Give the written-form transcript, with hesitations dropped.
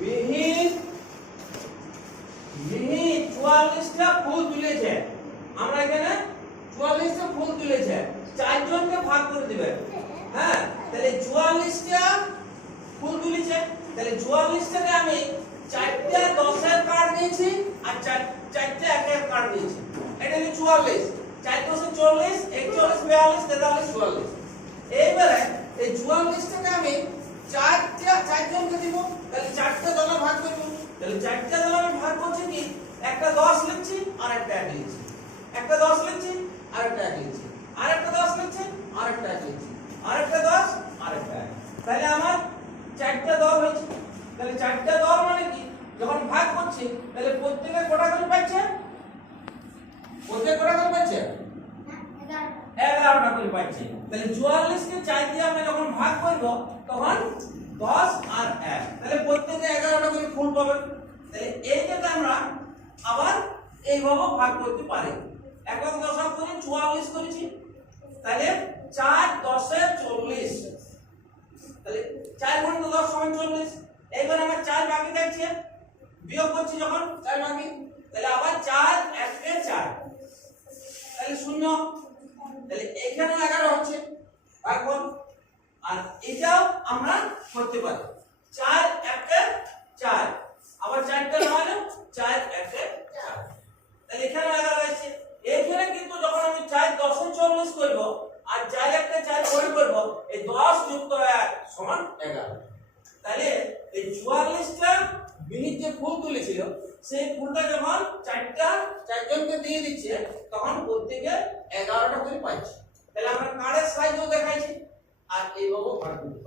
মিহির 44টা ফুল তুলেছে। আমরা এখানে 44টা ফুল তুলেছে, চারজনকে ভাগ করে দিবে। হ্যাঁ, তাহলে 44টা ফুল তুলেছে, তাহলে 44টাকে আমি 4টা 10-এর কার্ড নিয়েছি আর 4টা 1-এর কার্ড নিয়েছি। এটা হলো 44। 4 10 40, 41 42 43 44। এইবারে এই 44টাকে আমি চারজনকে দিব, তাহলে 4টা দলে ভাগ করব। তাহলে 4টা দলে আমি ভাগ করছি কি, একটা 10 লিখছি আর একটা 1 লিখছি, একটা 10 লিখছি আর একটা 1 লিখছি, আর একটা 10 লিখছি আর একটা 1 লিখছি, আর একটা 10 আর একটা 1। তাহলে আমার 4টা দল হয়েছে। তাহলে 4টা দল মানে কি, যখন ভাগ করছি তাহলে প্রত্যেকে কটা করে পাচ্ছে, প্রত্যেকে কটা করে পাচ্ছে, 11টা করে পাচ্ছে। তাহলে 44 কে 4 দিয়ে আমি যখন ভাগ করব তখন 10 আর 1, তাহলে প্রত্যেকে 11টা করে ফুল পাবে। তাহলে এইটাকে আমরা আবার এইভাবে ভাগ করতে পারি। একক দশক করে 44 করেছি, তাহলে 4 10 এ 40, তাহলে 4 × 10 = 40। এইবার আমার 4 বাকি থাকছে, বিয়োগ করছি যখন 4 বাকি, তাহলে আবার 4 1 এ 4, তাহলে 0। তাহলে এখানেও 11 হচ্ছে ভাগফল। আর এটাও আমরা করতে পারি, 4 1 এ 4, আবার 4টা না হলো 4 1 এ 4, তাহলে এখানে 11 হচ্ছে। এইখানে কিন্তু যখন আমি 4 10 এ 40 করব আর 4 1 এ 4 পরে করব, এই 10 যুক্ত 1 সমান 11। তাহলে এই 44টা মিনিট যে ফুল তুলেছিল সেই ফুলটা যখন 4টা 4জনকে দিয়ে দিচ্ছে তখন প্রত্যেকে 11টা করে পাচ্ছে। তাহলে আমরা কার্ডের সাইজও দেখাইছি আর এইভাবে ভাগ করব।